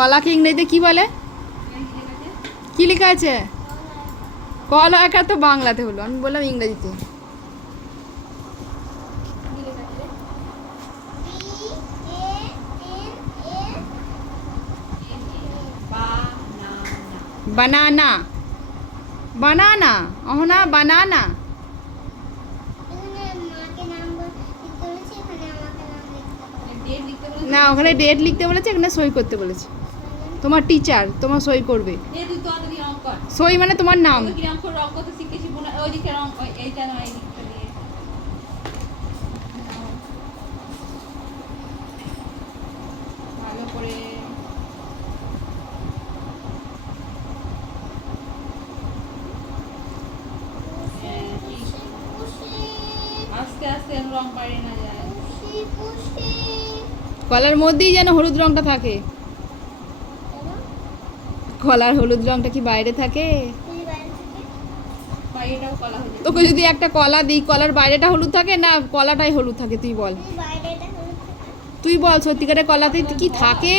কলাকে ইংরেজিতে কি বলে? কি লেখা আছে? কলা একা তো বাংলাতে হলো, আমি বললাম ইংরেজিতে। বানানা, বানানা, অহনা বানানা। না, ওখানে ডেট লিখতে বলেছে, এখানে সই করতে বলেছে। তোমার টিচার তোমার সই করবে। সই মানে তোমার নাম। ভালো করে আস্তে আস্তে রং পারে না যায়। কলার মধ্যেই যেন হলুদ রংটা থাকে। কলার হলুদ রংটা কি বাইরে থাকে? তোকে যদি একটা কলা দিই, কলার বাইরেটা হলুদ থাকে না কলাটাই হলুদ থাকে? তুই বল, তুই বল সত্যিকারের কলাতে কি থাকে?